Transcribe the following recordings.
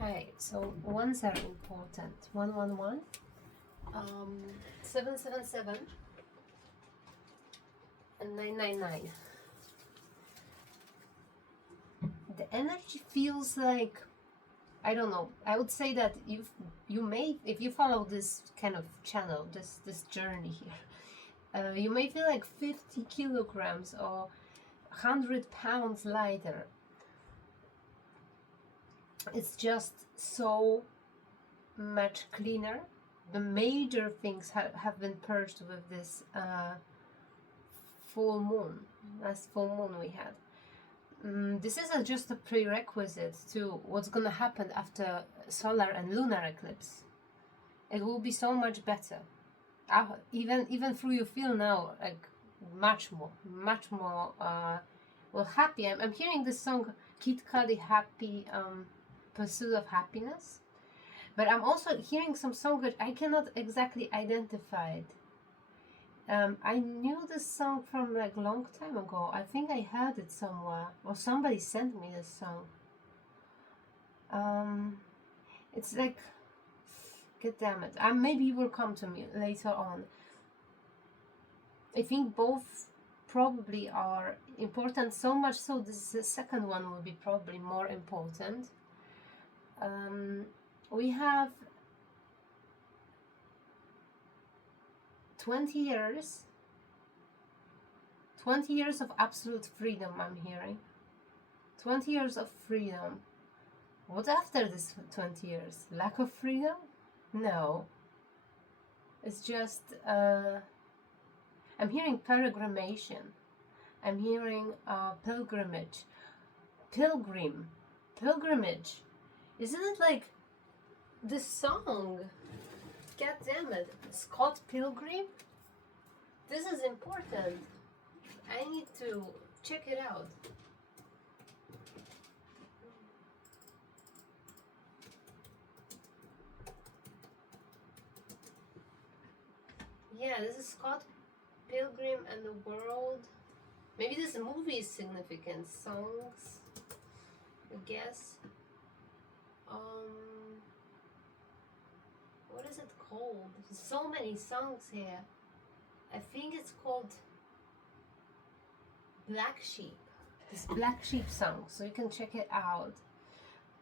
Okay, so ones are important. 111, 777, and 999. The energy feels like, I don't know. I would say that you may, if you follow this kind of channel, this journey here, you may feel like 50 kilograms or 100 pounds lighter. It's just so much cleaner. The major things have been purged with this full moon. Last full moon we had. This is just a prerequisite to what's gonna happen after solar and lunar eclipse. It will be so much better. Even through you feel now like much more well happy. I'm hearing this song Kid Cudi Happy Pursuit of Happiness, but I'm also hearing some song that I cannot exactly identify it. I knew this song from like long time ago. I think I heard it somewhere, or somebody sent me this song. It's like, god damn it. Maybe it will come to me later on. I think both probably are important, so much so this the second one will be probably more important. We have 20 years 20 years of absolute freedom. I'm hearing 20 years of freedom. What after this 20 years? Lack of freedom? No, it's just I'm hearing peregrination. I'm hearing pilgrimage. Pilgrimage. Isn't it like this song? God damn it. Scott Pilgrim? This is important. I need to check it out. Yeah, this is Scott Pilgrim and the World. Maybe this movie is significant. Songs, I guess. What is it called? There's so many songs here. I think it's called Black Sheep. This Black Sheep song, so you can check it out.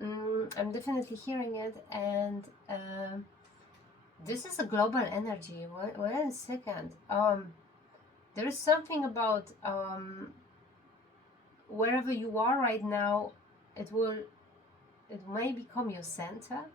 I'm definitely hearing it, and this is a global energy. Wait a second. There is something about wherever you are right now, it may become your center.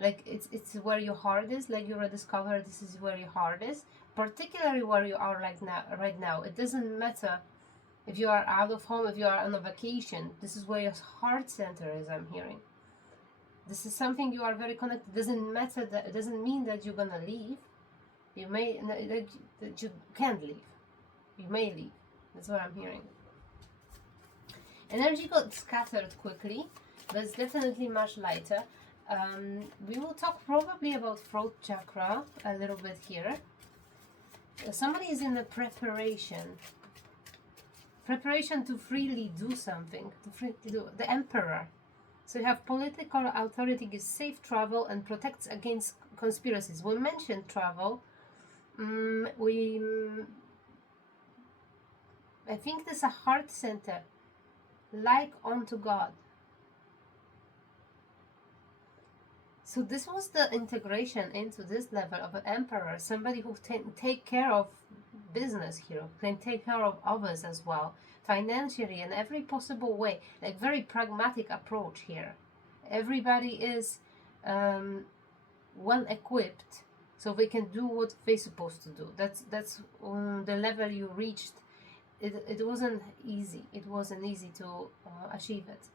Like it's where your heart is. Like you're a discover. This is where your heart is. Particularly where you are right now. It doesn't matter if you are out of home, if you are on a vacation. This is where your heart center is. I'm hearing. This is something you are very connected. Doesn't matter that it doesn't mean that you're gonna leave. You may that you can't leave. You may leave. That's what I'm hearing. Energy got scattered quickly. That's definitely much lighter. We will talk probably about throat chakra a little bit here. Somebody is in a preparation to freely do something, to do the emperor. So you have political authority gives safe travel and protects against conspiracies. We mentioned travel. I think there's a heart center, like unto God. So this was the integration into this level of an emperor, somebody who can take care of business here, can take care of others as well, financially in every possible way, like very pragmatic approach here. Everybody is well equipped, so they can do what they're supposed to do. That's the level you reached. It wasn't easy. It wasn't easy to achieve it.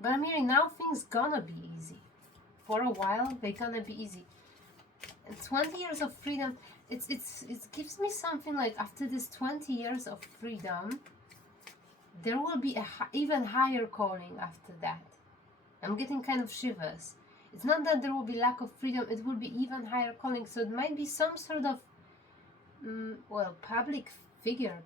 But I'm hearing now things gonna be easy. For a while, they're gonna be easy. And 20 years of freedom, it gives me something like after this 20 years of freedom, there will be a even higher calling after that. I'm getting kind of shivers. It's not that there will be lack of freedom, it will be even higher calling. So it might be some sort of, public figure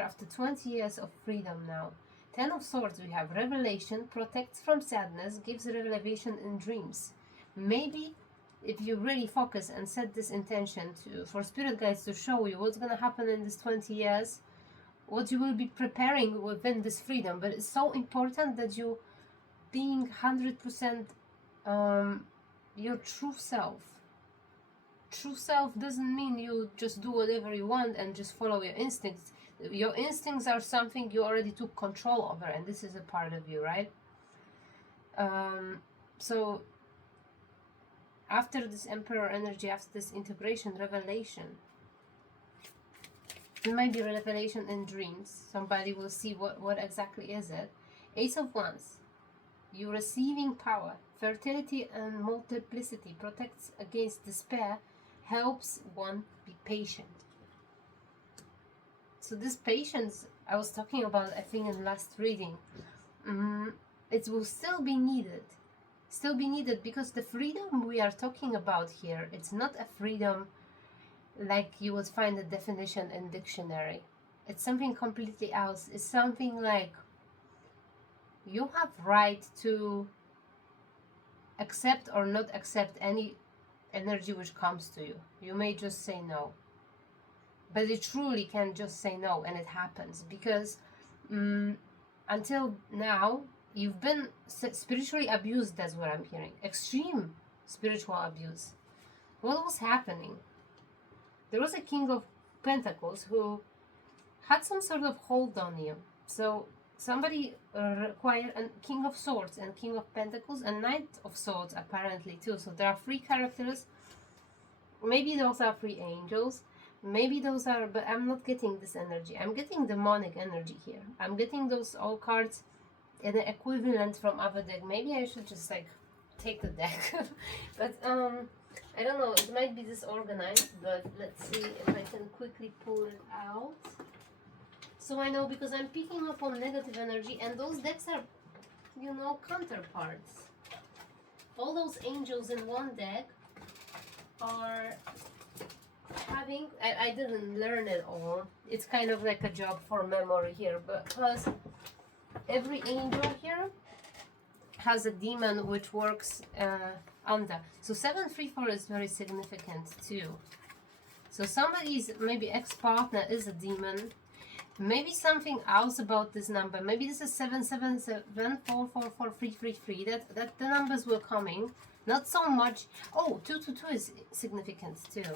after 20 years of freedom now. Ten of Swords, we have revelation, protects from sadness, gives revelation in dreams. Maybe if you really focus and set this intention for spirit guides to show you what's going to happen in this 20 years, what you will be preparing within this freedom. But it's so important that you being 100% your true self. True self doesn't mean you just do whatever you want and just follow your instincts. Your instincts are something you already took control over, and this is a part of you, right? So after this Emperor energy, after this integration, revelation, it might be revelation in dreams. Somebody will see what exactly is it. Ace of Wands, you receiving power, fertility and multiplicity, protects against despair, helps one be patient. So this patience I was talking about, I think in last reading, it will still be needed. Still be needed, because the freedom we are talking about here, it's not a freedom like you would find a definition in dictionary. It's something completely else. It's something like you have right to accept or not accept any energy which comes to you. You may just say no, but you truly can just say no, and it happens because until now you've been spiritually abused. That's what I'm hearing. Extreme spiritual abuse. What was happening? There was a King of Pentacles who had some sort of hold on you. So somebody required a King of Swords and King of Pentacles and Knight of Swords apparently too. So there are 3 characters. Maybe those are 3 angels. Maybe those are, but I'm not getting this energy. I'm getting demonic energy here. I'm getting those all cards in an equivalent from other deck. Maybe I should just like take the deck. But I don't know. It might be disorganized, but let's see if I can quickly pull it out. So I know, because I'm picking up on negative energy, and those decks are, you know, counterparts. All those angels in one deck are having, I didn't learn it all. It's kind of like a job for memory here, because every angel here has a demon which works under. So 734 is very significant too. So somebody's maybe ex-partner is a demon. Maybe something else about this number. Maybe this is 777444333. That the numbers were coming. Not so much. Oh, 222 is significant too.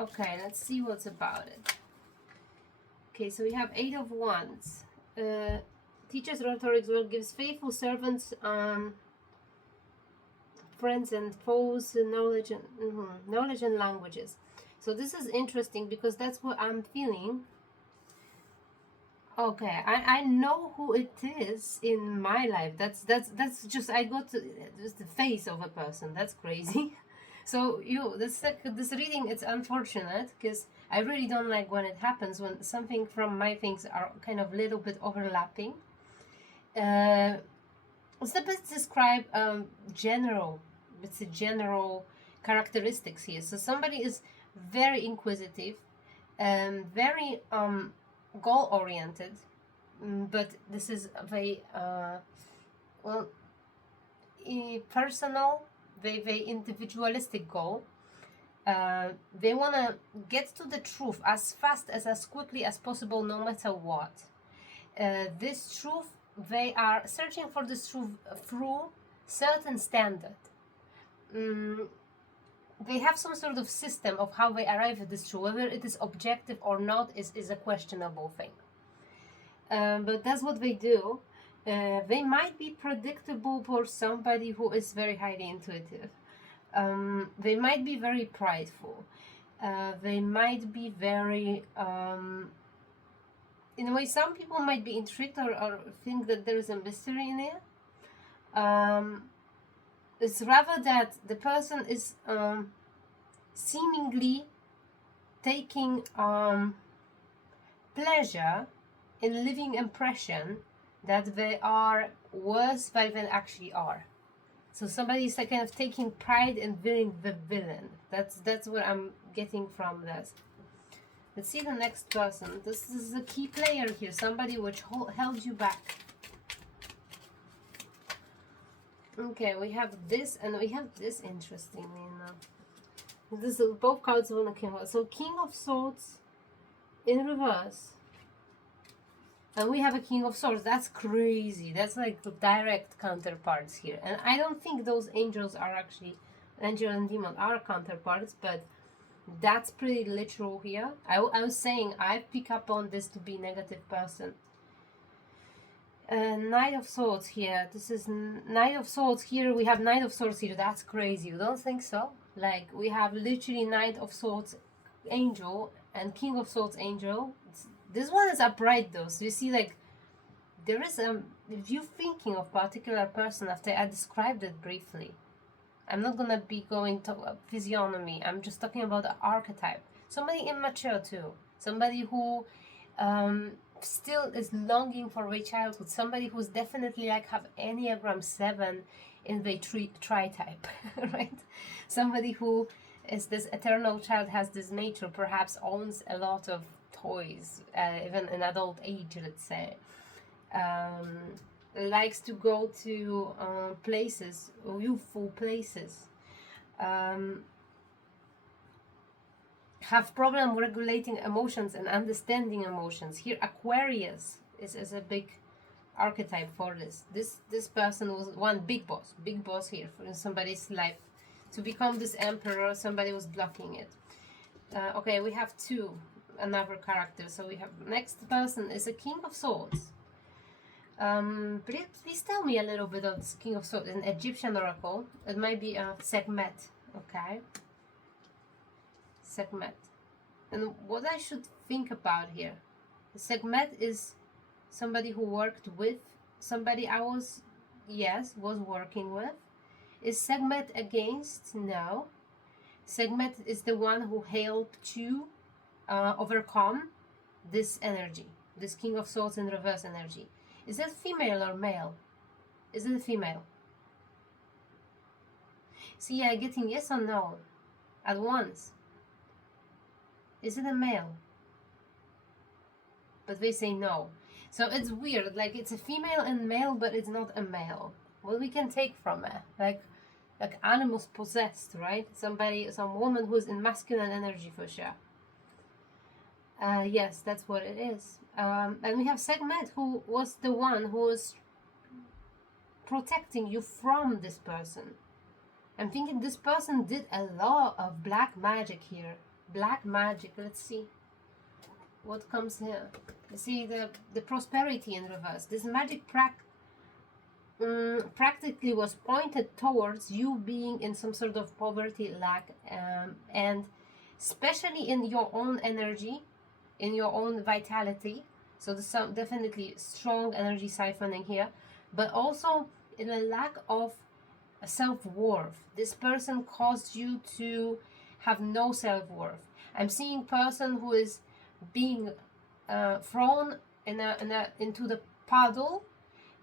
Okay, let's see what's about it. Okay, so we have 8 of Wands. Teaches rhetoric well, gives faithful servants, friends and foes, knowledge and knowledge and languages. So this is interesting because that's what I'm feeling. Okay, I know who it is in my life. That's just, I got just the face of a person. That's crazy. So this reading, it's unfortunate because I really don't like when it happens, when something from my things are kind of little bit overlapping. It's the best describe general. It's a general characteristics here. So somebody is very inquisitive, very goal oriented, but this is very personal, very individualistic goal. They want to get to the truth as fast as quickly as possible, no matter what. This truth, they are searching for this truth through certain standard. They have some sort of system of how they arrive at this truth. Whether it is objective or not is a questionable thing. But that's what they do. They might be predictable for somebody who is very highly intuitive. They might be very prideful. They might be very... in a way, some people might be intrigued or think that there is a mystery in it. It's rather that the person is seemingly taking pleasure in leaving impression that they are worse than actually are. So somebody is like kind of taking pride in being the villain. That's what I'm getting from this. Let's see the next person. This is a key player here, somebody which held you back. Okay, we have this and we have this, interestingly enough. This is both cards want to come out. So King of Swords in reverse. And we have a King of Swords. That's crazy. That's like the direct counterparts here. And I don't think those angels are actually, angel and demon are counterparts, but that's pretty literal here. I was saying I pick up on this to be negative person. Knight of Swords here. This is Knight of Swords here. We have Knight of Swords here. That's crazy. You don't think so? Like, we have literally Knight of Swords angel and King of Swords angel. This one is upright though. So you see, like, there is if you're thinking of particular person after I described it briefly, I'm not gonna be going to physiognomy. I'm just talking about the archetype. Somebody immature too. Somebody who still is longing for their childhood. Somebody who's definitely like have Enneagram 7 in the tri-type, right? Somebody who is this eternal child, has this nature, perhaps owns a lot of toys, even in adult age, let's say. Likes to go to places, youthful places. Have problem regulating emotions and understanding emotions. Here, Aquarius is a big archetype for this. This person was one big boss here for somebody's life. To become this emperor, somebody was blocking it. Okay, we have another character. So we have next person is a King of Swords. Please tell me a little bit of this King of Swords, an Egyptian oracle. It might be a Sekhmet, okay? Sekhmet. And what I should think about here, Sekhmet is somebody who worked with somebody I was working with. Is Sekhmet against? No. Sekhmet is the one who helped you overcome this energy, this King of Swords in reverse energy. Is that female or male? Is it a female? See, I'm getting yes or no at once. Is it a male? But they say no. So it's weird, like it's a female and male, but it's not a male. What we can take from it, like animals possessed, right? Some woman who's in masculine energy for sure. Yes, that's what it is. And we have Sekhmet, who was the one who was protecting you from this person. I'm thinking this person did a lot of black magic here. Black magic, let's see what comes here. You see the prosperity in reverse. This magic practically was pointed towards you being in some sort of poverty, lack, and especially in your own energy, in your own vitality. So there's some definitely strong energy siphoning here, but also in a lack of self-worth. This person caused you to have no self-worth. I'm seeing person who is being thrown into the puddle,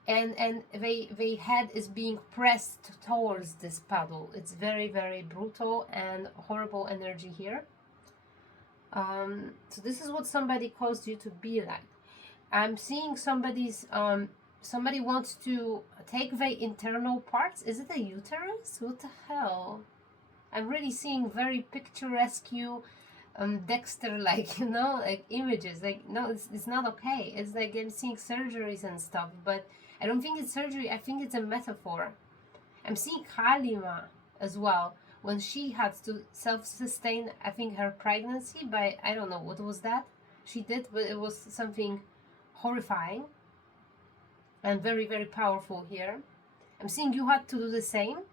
and they head is being pressed towards this puddle. It's very, very brutal and horrible energy here. So this is what somebody caused you to be like. I'm seeing somebody wants to take the internal parts. Is it a uterus? What the hell? I'm really seeing very picturesque Dexter, like, like images. Like, no, it's not okay. It's like I'm seeing surgeries and stuff, but I don't think it's surgery. I think it's a metaphor. I'm seeing Halima as well, when she had to self-sustain, I think, her pregnancy by, I don't know, what was that she did, but it was something horrifying and very, very powerful here. I'm seeing you had to do the same.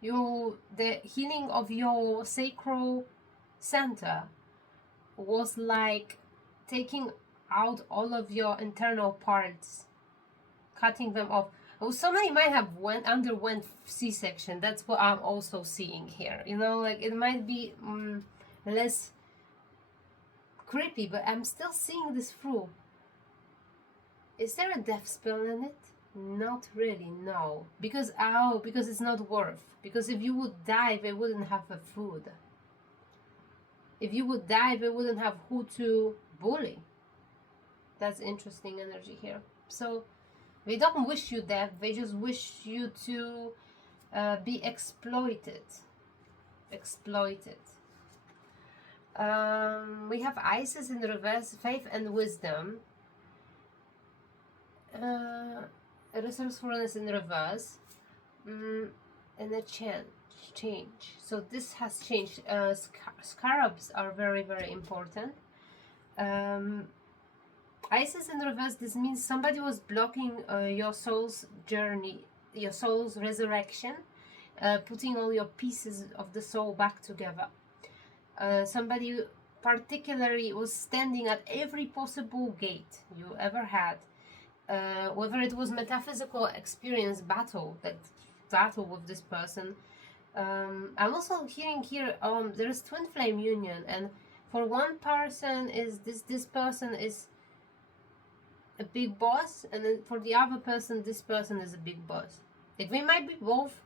The healing of your sacral center was like taking out all of your internal parts, cutting them off. Well, somebody might have underwent C-section. That's what I'm also seeing here. Like it might be less creepy, but I'm still seeing this through. Is there a death spell in it? Not really, no. Because it's not worth. Because if you would die, they wouldn't have the food. if you would die, they wouldn't have who to bully. That's interesting energy here. So they don't wish you death, they just wish you to be exploited. We have Isis in reverse, faith and wisdom. Resourcefulness in reverse. And a change. So this has changed. Scarabs are very, very important. Isis in reverse, this means somebody was blocking your soul's journey, your soul's resurrection, putting all your pieces of the soul back together. Somebody particularly was standing at every possible gate you ever had, whether it was metaphysical experience, battle with this person. I'm also hearing here there is twin flame union, and for one person is this person is a big boss, and then for the other person this person is a big boss. Like we might be both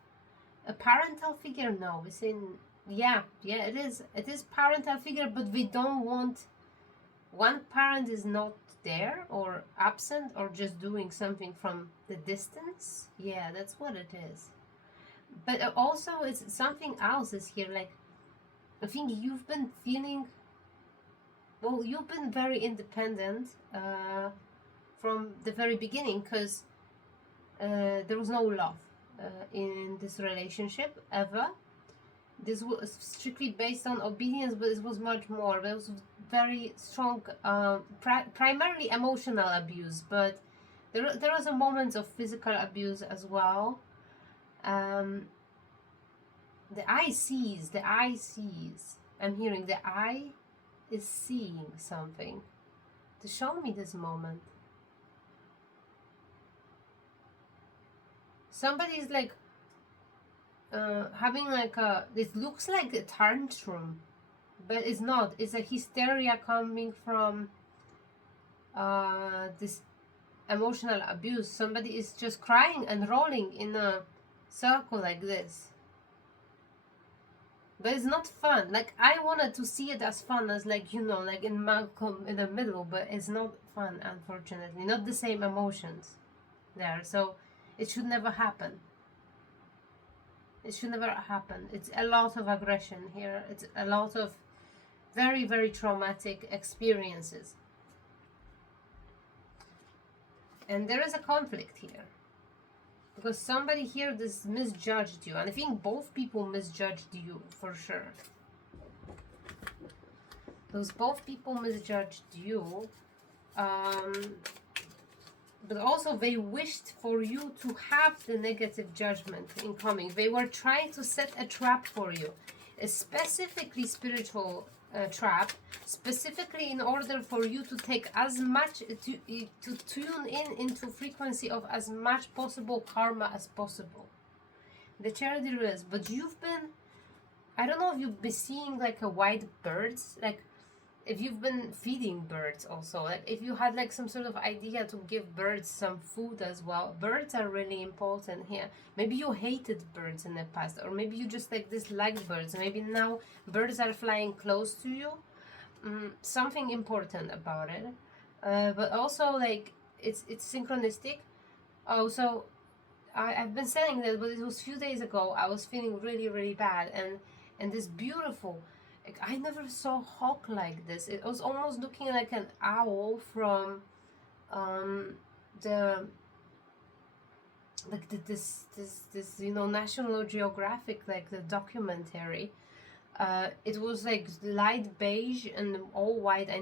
a parental figure. No, we're saying yeah, it is parental figure, but we don't want one parent is not there or absent or just doing something from the distance. Yeah, that's what it is. But also it's something else is here. Like I think you've been feeling, well, you've been very independent from the very beginning, because there was no love in this relationship ever. This was strictly based on obedience, but it was much more. There was very strong, primarily emotional abuse, but there was a moment of physical abuse as well. The eye sees. I'm hearing the eye is seeing something to show me this moment. Somebody is like having like it looks like a tantrum, but it's not. It's a hysteria coming from this emotional abuse. Somebody is just crying and rolling in a circle like this. But it's not fun. Like I wanted to see it as fun as, like, you know, like in Malcolm in the Middle, but it's not fun, unfortunately. Not the same emotions there. So it should never happen. It should never happen. It's a lot of aggression here. It's a lot of very, very traumatic experiences. And there is a conflict here. Because somebody here misjudged you. And I think both people misjudged you, for sure. Because both people misjudged you. But also they wished for you to have the negative judgment incoming. They were trying to set a trap for you. A specifically spiritual trap, specifically in order for you to take as much, to tune into frequency of as much possible karma as possible. The charity is, but you've been, I don't know if you've been seeing like a white birds, like if you've been feeding birds also, like if you had like some sort of idea to give birds some food as well. Birds are really important here. Maybe you hated birds in the past, or maybe you just like disliked birds. Maybe now birds are flying close to you. Something important about it. But also like it's synchronistic. Oh, so I've been saying that, but it was a few days ago. I was feeling really, really bad, and this beautiful, like, I never saw hawk like this. It was almost looking like an owl from this you know, National Geographic, like the documentary. It was like light beige and all white. I